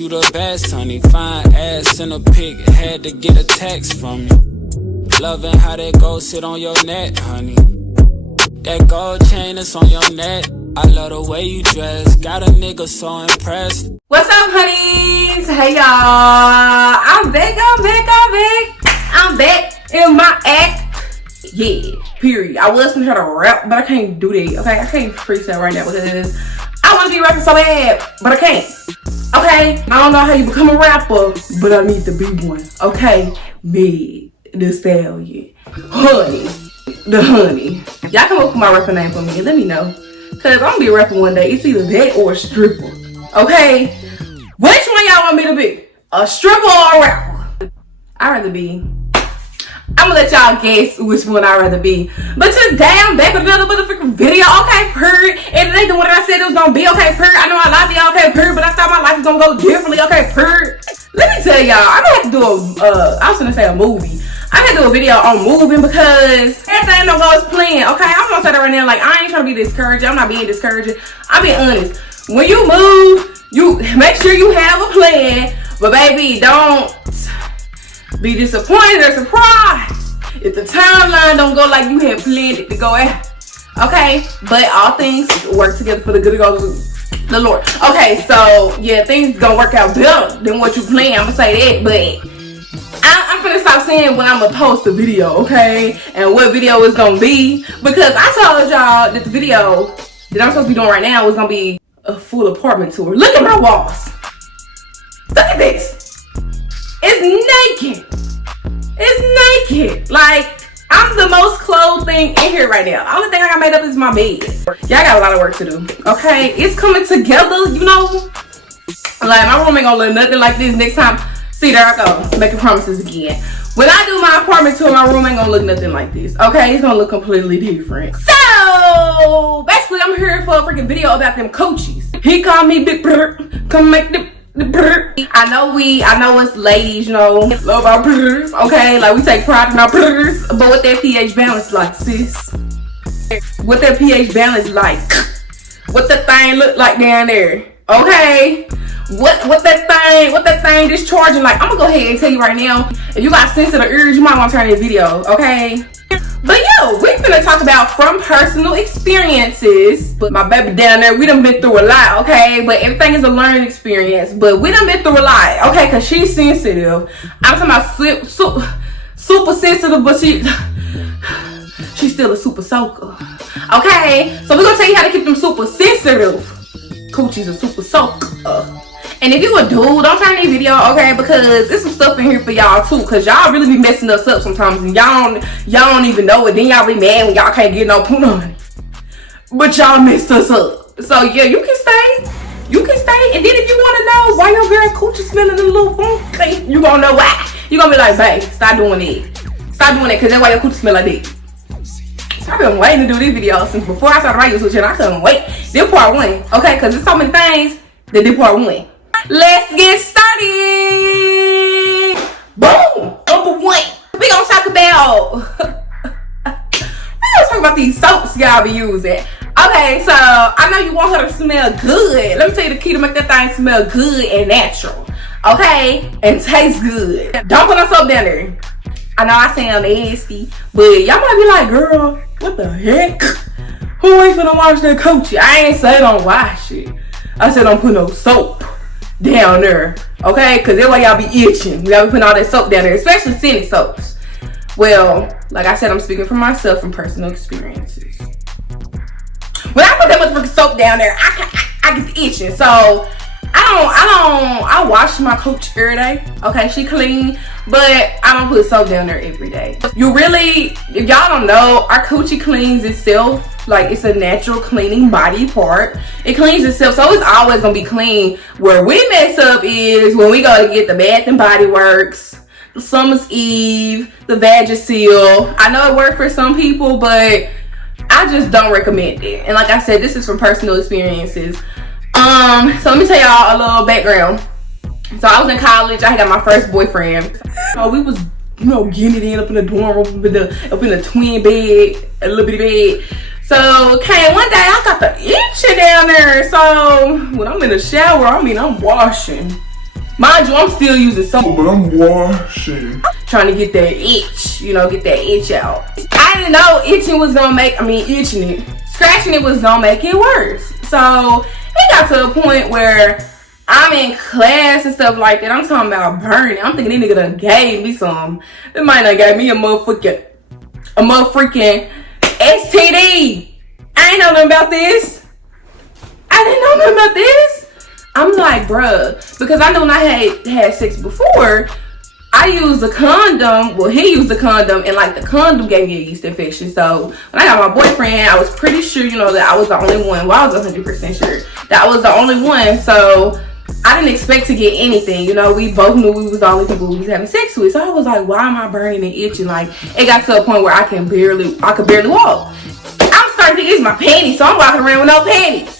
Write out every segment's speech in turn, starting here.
You the best, honey. Fine ass in a pic. Had to get a text from you. Loving how that gold sit on your neck, honey. That gold chain is on your neck. I love the way you dress. Got a nigga so impressed. What's up, honeys? Hey, y'all. I'm back in my act. Yeah, period. I was gonna try to rap, but I can't do that, okay? I can't freestyle right now because I want to be rapping so bad, but I can't. Okay? I don't know how you become a rapper, but I need to be one. Okay? Me, the stallion. Honey. The honey. Y'all come up with my rapper name for me and let me know. Cause I'm gonna be a rapper one day. It's either that or a stripper. Okay? Which one y'all want me to be? A stripper or a rapper? I'd rather be. I'm gonna let y'all guess which one I'd rather be. But today I'm back with another motherfucking video. Okay, purr. And it ain't the one that I said it was gonna be. Okay, purr. I know I love y'all. Okay, purr. But I thought my life was gonna go differently. Okay, purr. Let me tell y'all, I'm gonna have to do I was gonna say a movie. I'm gonna do a video on moving because everything don't go as planned. Okay, I'm gonna say that right now. Like, I ain't trying to be discouraging. I'm not being discouraging. I'm being honest. When you move, you make sure you have a plan. But baby, don't be disappointed or surprised if the timeline don't go like you had planned it to go out. Okay, but all things work together for the good of the Lord. Okay, so yeah, things gonna work out better than what you planned. I'm gonna say that, but I'm finna stop saying when I'm gonna post a video, okay, and what video is gonna be, because I told y'all that the video that I'm supposed to be doing right now was gonna be a full apartment tour. Look at my walls. Look at this. It's naked. It's naked. Like, I'm the most clothed thing in here right now. The only thing I got made up is my bed. Y'all got a lot of work to do. Okay? It's coming together, you know? Like, my room ain't gonna look nothing like this next time. See, there I go. Making promises again. When I do my apartment tour, my room ain't gonna look nothing like this. Okay? It's gonna look completely different. So, basically, I'm here for a freaking video about them coaches. He called me Big Brr. Come make the I know it's ladies, you know, love our purrs, okay? Like, we take pride in our purrs, but what that pH balance like, sis? What that pH balance like? What that thing look like down there? Okay? What that thing discharging like? I'm gonna go ahead and tell you right now, if you got sensitive ears, you might want to turn this video, okay? But yo, we finna talk about from personal experiences. But my baby down there, we done been through a lot, okay? But everything is a learning experience. But we done been through a lot, okay? Because she's sensitive. I'm talking about super sensitive, but she's still a super soaker. Okay? So we're gonna tell you how to keep them super sensitive coochies a super soaker. And if you a dude, don't turn this video, okay? Because there's some stuff in here for y'all too. Cause y'all really be messing us up sometimes, and y'all don't even know it. Then y'all be mad when y'all can't get no punani. But y'all messed us up. So yeah, you can stay. You can stay. And then if you wanna know why your girl coochie smelling a little funky, you gonna know why. You gonna be like, babe, stop doing it. Stop doing it, cause that's why your coochie smell like that. I've been waiting to do this video since before I started writing this shit. I couldn't wait. This part one, okay? Cause there's so many things that this part one. Let's get started. Boom. Number one, we gonna talk about these soaps y'all be using. Okay, so I know you want her to smell good. Let me tell you the key to make that thing smell good and natural. Okay, and taste good. Don't put no soap down there. I know I sound nasty, but y'all might be like, girl, what the heck? Who ain't finna wash that coochie? I ain't say don't wash it. I said don't put no soap down there, okay? Because that's why y'all be itching. Y'all be putting all that soap down there, especially scented soaps. Well, like I said, I'm speaking for myself from personal experiences. When I put that much freaking soap down there, I get the itching. So I wash my coochie every day. Okay, she clean, but I don't put soap down there every day. You really, if y'all don't know, our coochie cleans itself. Like, it's a natural cleaning body part. It cleans itself, so it's always gonna be clean. Where we mess up is when we go to get the Bath and Body Works, the Summer's Eve, the Vagisil. I know it works for some people, but I just don't recommend it. And like I said, this is from personal experiences. So let me tell y'all a little background. So I was in college. I got my first boyfriend. So we was, you know, getting it in up in the dorm room, up in the twin bed, a little bitty bed. So came one day, I got the itching down there. So when I'm in the shower, I'm washing. Mind you, I'm still using soap, but I'm washing. trying to get that itch, you know, get that itch out. I didn't know itching it, scratching it was gonna make it worse. So it got to a point where I'm in class and stuff like that. I'm talking about burning. I'm thinking this nigga done gave me some. It might not gave me a motherfucking STD. I ain't know nothing about this. I didn't know nothing about this. I'm like, bruh, because I know when I had sex before, I used a condom. Well, he used a condom, and like the condom gave me a yeast infection. So when I got my boyfriend, I was pretty sure, you know, that I was the only one. Well, I was 100% sure that I was the only one. So I didn't expect to get anything. You know, we both knew we was the only people we was having sex with. So I was like, why am I burning and itching? Like, it got to a point where I could barely walk. I'm starting to itch my panties, so I'm walking around with no panties.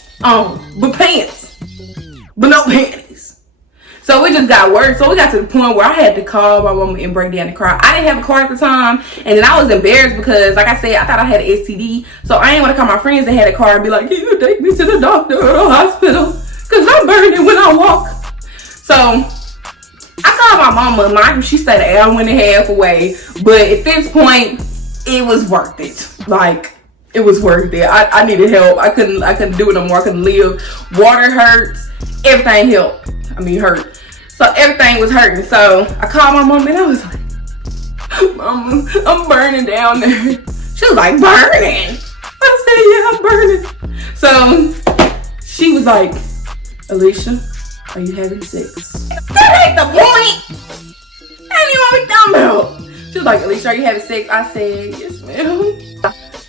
But pants. But no panties. So it just got worse. So we got to the point where I had to call my mama and break down and cry. I didn't have a car at the time. And then I was embarrassed because, like I said, I thought I had an STD. So I didn't want to call my friends that had a car and be like, can you take me to the doctor or the hospital? Because I'm burning when I walk. So I called my mama. Mind you, she stayed an hour and a half away. But at this point, it was worth it. Like, it was worth it. I needed help. I couldn't do it no more. I couldn't live. Water hurts. Everything hurt. So everything was hurting. So I called my mom and I was like, Mama, I'm burning down there. She was like, burning? I said, yeah, I'm burning. So she was like, Alicia, are you having sex? That ain't the point. I didn't know what we talking about. She was like, Alicia, are you having sex? I said, yes, ma'am.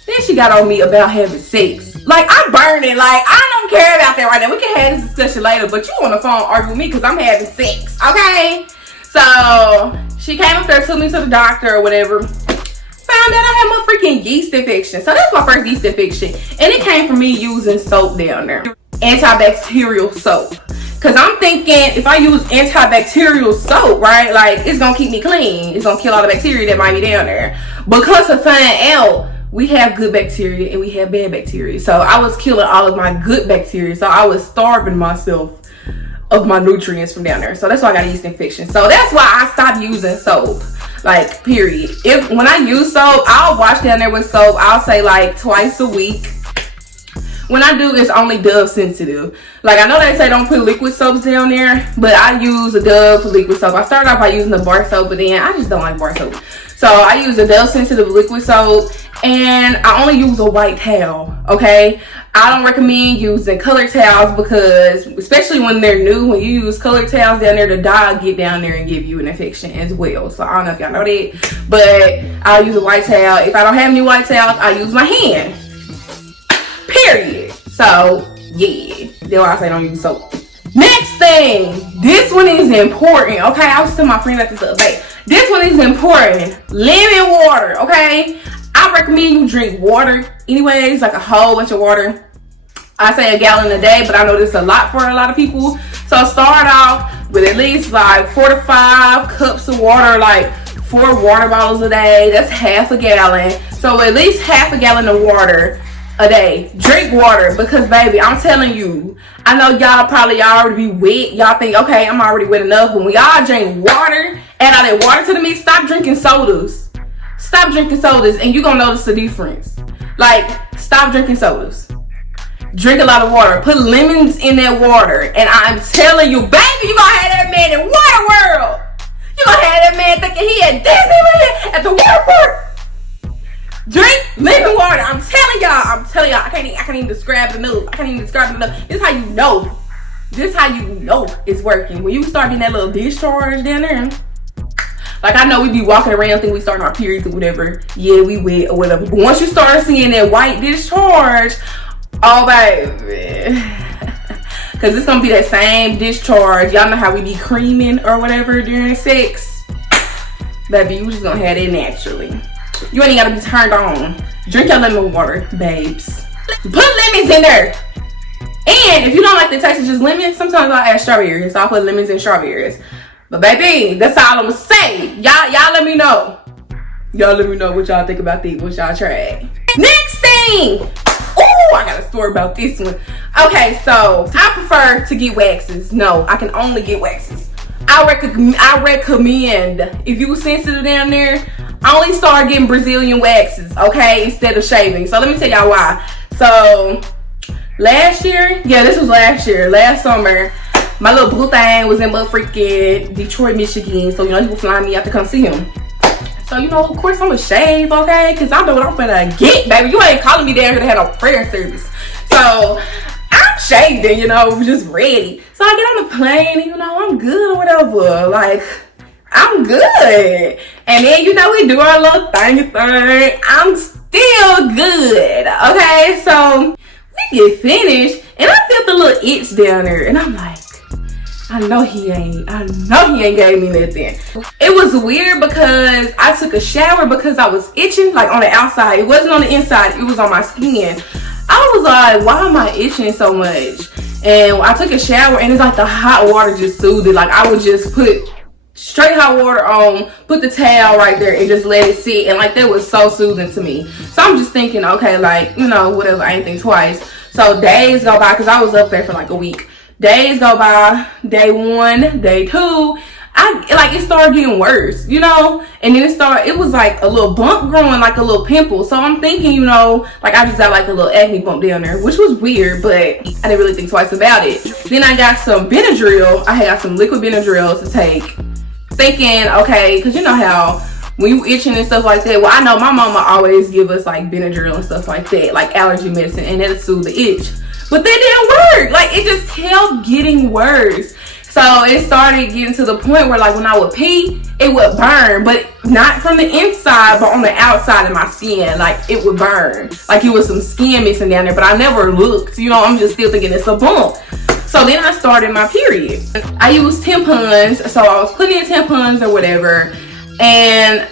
Then she got on me about having sex. Like, I'm burning. Like, I don't care about that right now. We can have this discussion later, but you on the phone arguing with me because I'm having sex, okay? So she came up there, took me to the doctor or whatever. Found out I had my freaking yeast infection. So that's my first yeast infection. And it came from me using soap down there. Antibacterial soap. Because I'm thinking if I use antibacterial soap, right, like, it's going to keep me clean. It's going to kill all the bacteria that might be down there. Because of finding out, we have good bacteria and we have bad bacteria. So I was killing all of my good bacteria. So I was starving myself of my nutrients from down there. So that's why I got a yeast infection. So that's why I stopped using soap. Like, period. When I use soap, I'll wash down there with soap. I'll say like twice a week. When I do, it's only Dove sensitive. Like, I know they say don't put liquid soaps down there, but I use a Dove liquid soap. I started off by using the bar soap, but then I just don't like bar soap. So I use a Dove sensitive liquid soap, and I only use a white towel, okay? I don't recommend using colored towels because, especially when they're new, when you use colored towels down there, the dye will get down there and give you an infection as well. So I don't know if y'all know that, but I'll use a white towel. If I don't have any white towels, I use my hand. Period. So yeah, that's why I say don't use soap. Next thing, this one is important. Okay, I was telling my friend about this the other day. This one is important. Lemon water. Okay, I recommend you drink water anyways, like a whole bunch of water. I say a gallon a day, but I know this is a lot for a lot of people. So start off with at least like 4 to 5 cups of water, like 4 water bottles a day. That's half a gallon. So at least half a gallon of water a day. Drink water, because baby, I'm telling you, I know y'all already be wet. Y'all think, okay, I'm already wet enough. But when y'all drink water, add all that water to the mix, stop drinking sodas. Stop drinking sodas and you're gonna notice the difference. Like, stop drinking sodas. Drink a lot of water. Put lemons in that water. And I'm telling you, baby, you gonna have that man in Water World. You gonna have that man thinking he at Disneyland at the water park. Drink lemon water. I'm telling y'all. I can't even describe it enough. This is how you know. This is how you know it's working. When you start getting that little discharge down there. Like, I know we be walking around thinking we starting our periods or whatever. Yeah, we wet or whatever. But once you start seeing that white discharge, oh baby. Because it's gonna be that same discharge. Y'all know how we be creaming or whatever during sex. Baby, you just gonna have it naturally. You ain't gotta be turned on. Drink your lemon water, babes. Put lemons in there. And if you don't like the taste of just lemon, sometimes I'll add strawberries. So I'll put lemons and strawberries. But baby, that's all I'm gonna say. Y'all let me know. Y'all let me know what y'all think about these. What y'all tried. Next thing. Ooh, I got a story about this one. Okay, so I prefer to get waxes. No, I can only get waxes. I recommend, if you sensitive down there, only start getting Brazilian waxes, okay, instead of shaving. So let me tell y'all why. So last year, yeah, this was last summer, my little blue thing was in freaking Detroit, Michigan. So, you know, he was flying me out to come see him. So, you know, of course I'm gonna shave, okay? Because I know what I'm finna get, baby. You ain't calling me down here to have no prayer service. So, I'm shaving, you know, just ready. So I get on the plane and, you know, I'm good or whatever. Like, I'm good. And then, you know, we do our little thing. I'm still good, okay? So we get finished and I felt the little itch down there. And I'm like, I know he ain't gave me nothing. It was weird because I took a shower because I was itching, like on the outside. It wasn't on the inside, it was on my skin. I was like, why am I itching so much? And I took a shower and it's like the hot water just soothed it. Like I would just put straight hot water on, put the towel right there and just let it sit. And like that was so soothing to me. So I'm just thinking, okay, like, you know, whatever, I ain't think twice. So days go by, because I was up there for like a week. Days go by, day 1, day 2, it started getting worse, you know? And then it was like a little bump growing, like a little pimple. So I'm thinking, you know, like I just got like a little acne bump down there, which was weird, but I didn't really think twice about it. Then I got some Benadryl. I had got some liquid Benadryl to take, thinking, okay, because you know how when you itching and stuff like that, well, I know my mama always give us like Benadryl and stuff like that, like allergy medicine, and that'll soothe the itch. But that didn't work. Like, it just kept getting worse. So it started getting to the point where, like, when I would pee, it would burn. But not from the inside, but on the outside of my skin. Like, it would burn. Like, it was some skin missing down there. But I never looked. You know, I'm just still thinking it's a bump. So then I started my period. I used tampons. So I was putting in tampons or whatever. And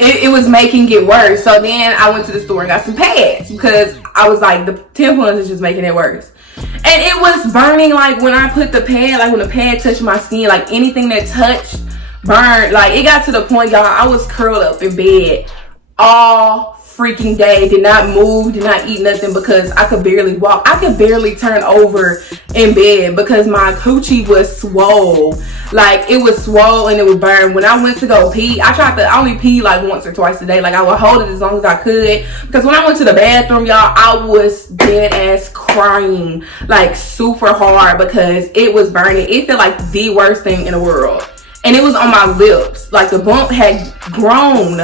it was making it worse. So then I went to the store and got some pads because I was like, the tampons is just making it worse. And it was burning, like when I put the pad, like when the pad touched my skin, like anything that touched burned. Like it got to the point, y'all, I was curled up in bed all freaking day, did not move, did not eat nothing because I could barely walk. I could barely turn over in bed because my coochie was swole. Like it was swole and it would burn. When I went to go pee, I only pee like once or twice a day. Like I would hold it as long as I could, because when I went to the bathroom, y'all, I was dead ass crying like super hard because it was burning. It felt like the worst thing in the world. And it was on my lips. Like the bump had grown.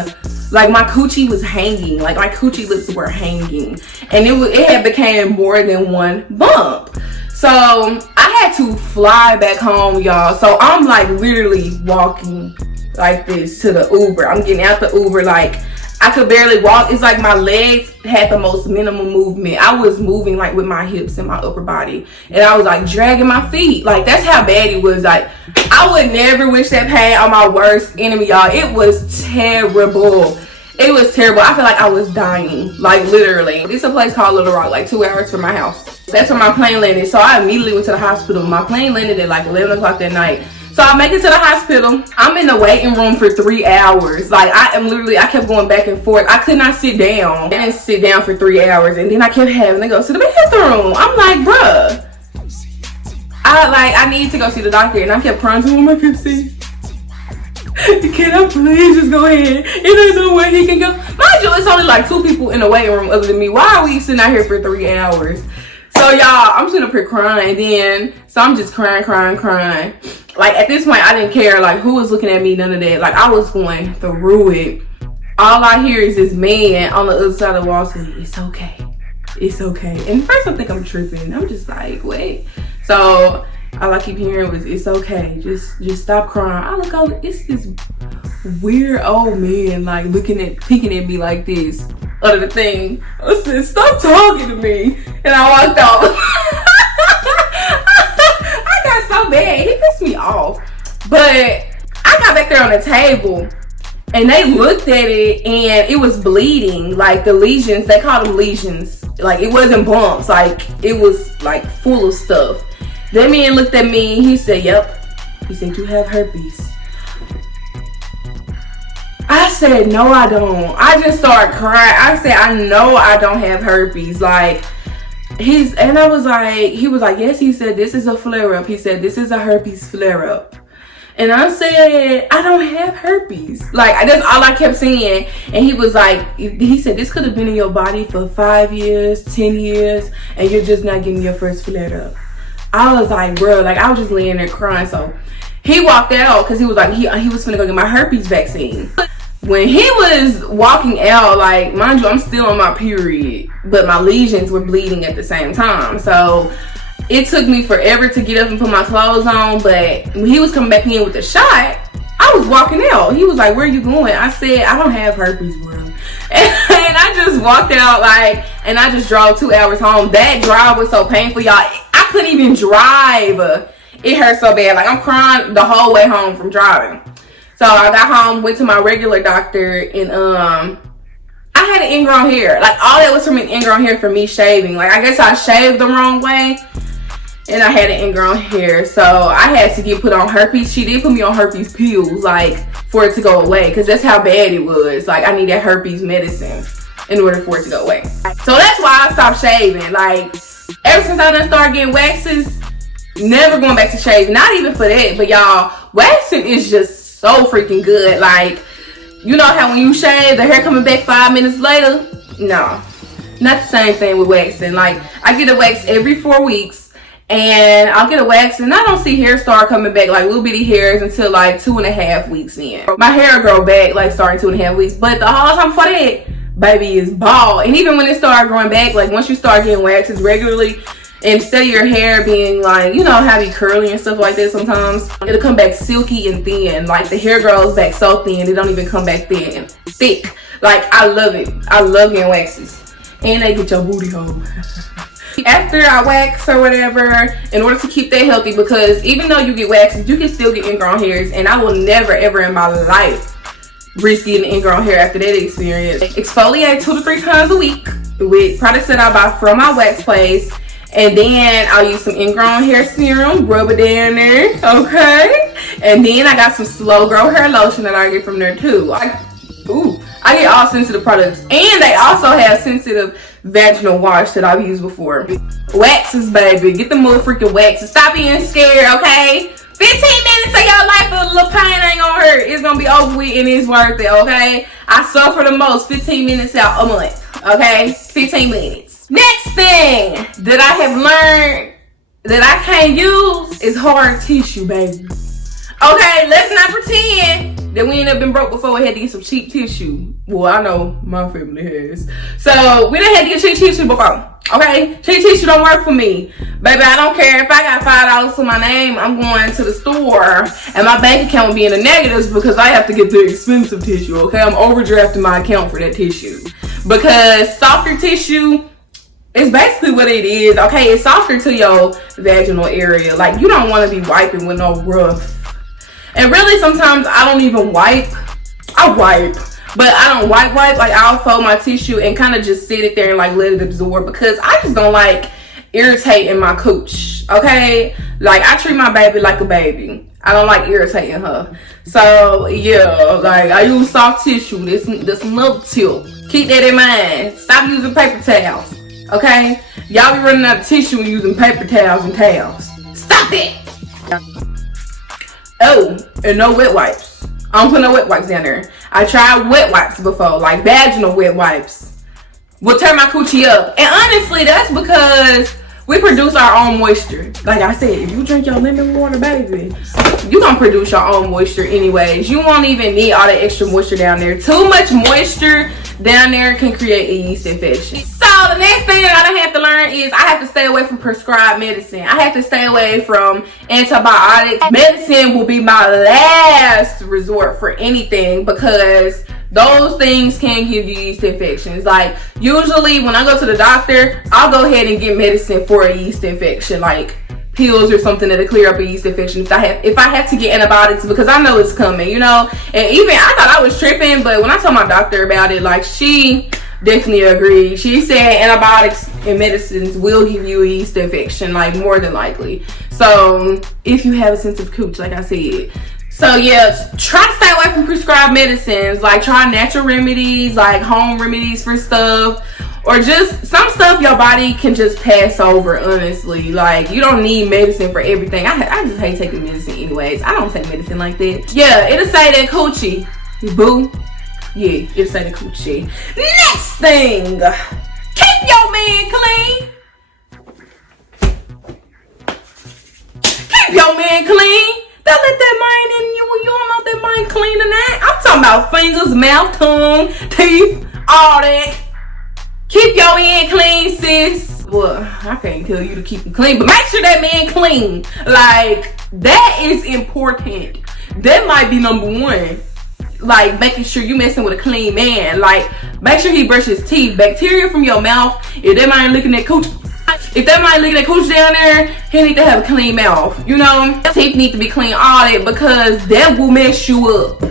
Like my coochie was hanging. Like my coochie lips were hanging. And it had became more than one bump. So I had to fly back home, y'all. So I'm like literally walking like this to the Uber. I'm getting out the Uber, like I could barely walk. It's like my legs had the most minimal movement. I was moving like with my hips and my upper body. And I was like dragging my feet. Like that's how bad it was. Like I would never wish that pain on my worst enemy, y'all. It was terrible. It was terrible. I feel like I was dying. Like literally. It's a place called Little Rock, like 2 hours from my house. That's where my plane landed. So I immediately went to the hospital. My plane landed at like 11 o'clock that night. So I make it to the hospital. I'm in the waiting room for 3 hours. Like I kept going back and forth. I could not sit down. I didn't sit down for 3 hours. And then I kept having to go to the bathroom. I'm like, bruh, I need to go see the doctor. And I kept crying to him. I kept saying, can I please just go ahead? And I know where he can go. Mind you, it's only like 2 people in the waiting room other than me. Why are we sitting out here for 3 hours? So y'all, I'm sitting up here crying. And then, so I'm just crying. Like at this point, I didn't care like who was looking at me, none of that. Like I was going through it. All I hear is this man on the other side of the wall saying, it's okay. It's okay. And first I think I'm tripping. I'm just like, wait. So all I keep hearing was, it's okay. Just stop crying. I look over, it's this weird old man like peeking at me like this under the thing. I said, stop talking to me. And I walked off. I got so bad. He pissed me off. But I got back there on the table and they looked at it and it was bleeding. Like the lesions, they call them lesions. Like it wasn't bumps. Like it was like full of stuff. That man looked at me, he said, yep. He said, you have herpes. I said, no, I don't. I just started crying. I said, I know I don't have herpes. Like, he was like, yes, he said, this is a flare-up. He said, this is a herpes flare-up. And I said, I don't have herpes. Like, that's all I kept saying. And he was like, he said, this could have been in your body for 5 years, 10 years, and you're just not getting your first flare up. I was like, bro, like, I was just laying there crying. So he walked out because he was like, he was finna go get my herpes vaccine. When he was walking out, like, mind you, I'm still on my period, but my lesions were bleeding at the same time. So it took me forever to get up and put my clothes on, but when he was coming back in with the shot, I was walking out. He was like, where are you going? I said, I don't have herpes, bro. And I just walked out, like, and I just drove 2 hours home. That drive was so painful, y'all. I couldn't even drive. It hurt so bad. Like, I'm crying the whole way home from driving. So I got home, went to my regular doctor, and I had an ingrown hair. Like, all that was from an ingrown hair from me shaving. Like, I guess I shaved the wrong way, and I had an ingrown hair. So I had to get put on herpes. She did put me on herpes pills, like, for it to go away, because that's how bad it was. Like, I needed herpes medicine in order for it to go away. So that's why I stopped shaving. Like, ever since I done started getting waxes, never going back to shaving. Not even for that, but y'all, waxing is just so freaking good. Like, you know how when you shave, the hair coming back 5 minutes later? No, not the same thing with waxing. Like, I get a wax every 4 weeks, and I'll get a wax, and I don't see hair start coming back, like little bitty hairs, until like 2.5 weeks in. My hair grow back like starting 2.5 weeks, but the whole time for that, baby, is bald. And even when it started growing back, like once you start getting waxes regularly, instead of your hair being like, you know how it be curly and stuff like that sometimes, it'll come back silky and thin. Like, the hair grows back so thin, it don't even come back thin. Thick. Like, I love it. I love getting waxes. And they get your booty hole. After I wax or whatever, in order to keep that healthy, because even though you get waxes, you can still get ingrown hairs. And I will never, ever in my life risk getting ingrown hair after that experience. Exfoliate 2 to 3 times a week with products that I buy from my wax place. And then I'll use some ingrown hair serum, rub it down there, okay? And then I got some slow grow hair lotion that I get from there too. I get all sensitive products. And they also have sensitive vaginal wash that I've used before. Waxes, baby. Get the motherfucking waxes. Stop being scared, okay? 15 minutes of your life, a little pain ain't gonna hurt. It's gonna be over with and it's worth it, okay? I suffer the most 15 minutes out a month, okay? 15 minutes. Next thing that I have learned that I can't use is hard tissue, baby. Okay, let's not pretend that we ain't never been broke before. We had to get some cheap tissue. Well, I know my family has. So we done had to get cheap tissue before. Okay, cheap tissue don't work for me, baby. I don't care if I got $5 to my name. I'm going to the store and my bank account will be in the negatives because I have to get the expensive tissue. Okay, I'm overdrafting my account for that tissue because softer tissue. It's basically what it is, okay? It's softer to your vaginal area. Like, you don't want to be wiping with no rough. And really, sometimes I don't even wipe. I wipe, but I don't wipe. Like, I'll fold my tissue and kind of just sit it there and, like, let it absorb because I just don't like irritating my cooch, okay? Like, I treat my baby like a baby. I don't like irritating her. So, yeah, like, I use soft tissue. This another tip. Keep that in mind. Stop using paper towels. Okay, y'all be running out of tissue and using paper towels and towels. Stop it! Oh, and no wet wipes. I don't put no wet wipes down there. I tried wet wipes before, like vaginal wet wipes. Will tear my coochie up. And honestly, that's because we produce our own moisture. Like I said, if you drink your lemon water, baby, you gonna produce your own moisture anyways. You won't even need all that extra moisture down there. Too much moisture down there can create a yeast infection. So the next thing that I done have to learn is I have to stay away from prescribed medicine. I have to stay away from antibiotics. Medicine will be my last resort for anything because those things can give you yeast infections. Like, usually when I go to the doctor, I'll go ahead and get medicine for a yeast infection, like pills or something that'll clear up a yeast infection if I have to get antibiotics because I know it's coming, you know. And even I thought I was tripping, but when I told my doctor about it, like, she definitely agreed. She said antibiotics and medicines will give you a yeast infection, like, more than likely. So if you have a sensitive cooch, like I said. So yeah, try to stay away from prescribed medicines. Like, try natural remedies, like home remedies for stuff. or just some stuff your body can just pass over, honestly. Like, you don't need medicine for everything. I just hate taking medicine anyways. I don't take medicine like that. Yeah, it'll say that coochie, boo. Yeah, it'll say the coochie. Next thing, keep your man clean. Keep your man clean. Don't let that mind in you. You don't know that mind clean than that. I'm talking about fingers, mouth, tongue, teeth, all that. Keep your man clean, sis. Well, I can't tell you to keep him clean, but make sure that man clean. Like, that is important. That might be number one. Like, making sure you messing with a clean man. Like, make sure he brushes his teeth. Bacteria from your mouth, if that mind looking at cooch, if that mind looking at cooch down there, he need to have a clean mouth. You know, teeth need to be clean, all that, because that will mess you up.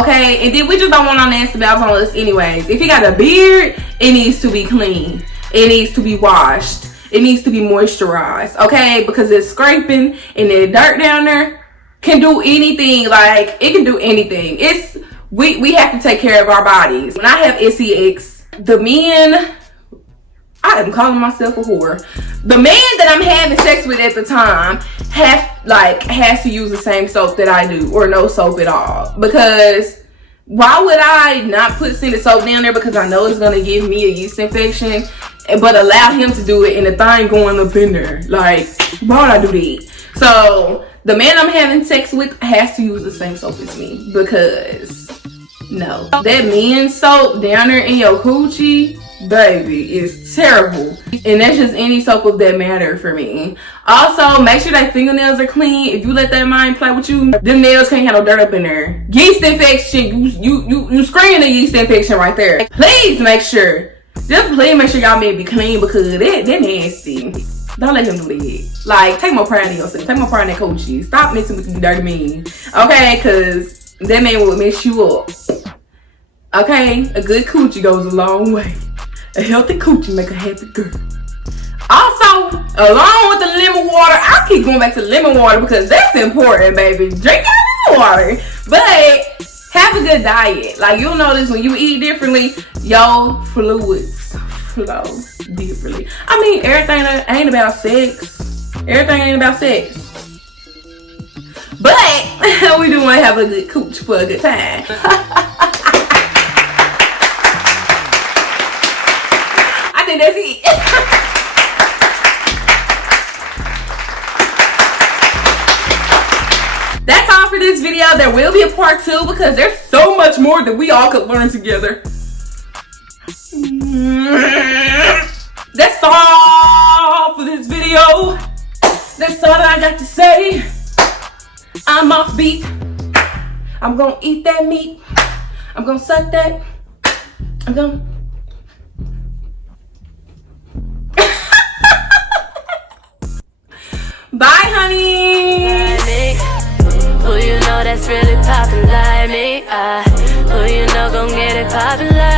Okay, and then we just don't want no nasty mouths on us anyways. If you got a beard, it needs to be clean. It needs to be washed. It needs to be moisturized, okay? Because it's scraping and the dirt down there can do anything. Like, it can do anything. It's we have to take care of our bodies. When I have SEX, the men, I am calling myself a whore. The man that I'm having sex with at the time has to use the same soap that I do, or no soap at all. Because why would I not put scented soap down there? Because I know it's gonna give me a yeast infection, but allow him to do it and the thing going up in there. Like, why would I do that? So the man I'm having sex with has to use the same soap as me, because no, that men's soap down there in your coochie, baby, is terrible. And that's just any soap of that matter for me. Also, make sure that fingernails are clean. If you let that mind play with you, them nails can't have no dirt up in there. Yeast infection, you screaming the yeast infection right there. Please make sure, just please make sure y'all may be clean, because they're nasty. Don't let him do that. Like, take more pride in yourself. Take more pride in that coochie. Stop messing with you dirty men. Okay, because that man will mess you up. Okay, a good coochie goes a long way. A healthy coochie make a happy girl. Also, along with the lemon water, I keep going back to lemon water because that's important, baby. Drink your lemon water. But have a good diet. Like, you'll notice when you eat differently, your fluids flow differently. I mean, everything ain't about sex. Everything ain't about sex. But we do want to have a good cooch for a good time. I think that's it. That's all for this video. There will be a part 2 because there's so much more that we all could learn together. That's all for this video. That's all I got to say. I'm off beat. I'm gonna eat that meat. I'm gonna suck that. I'm gonna. Bye, honey. Who you know that's really poppin' like me? Who you know gon' get it poppin' like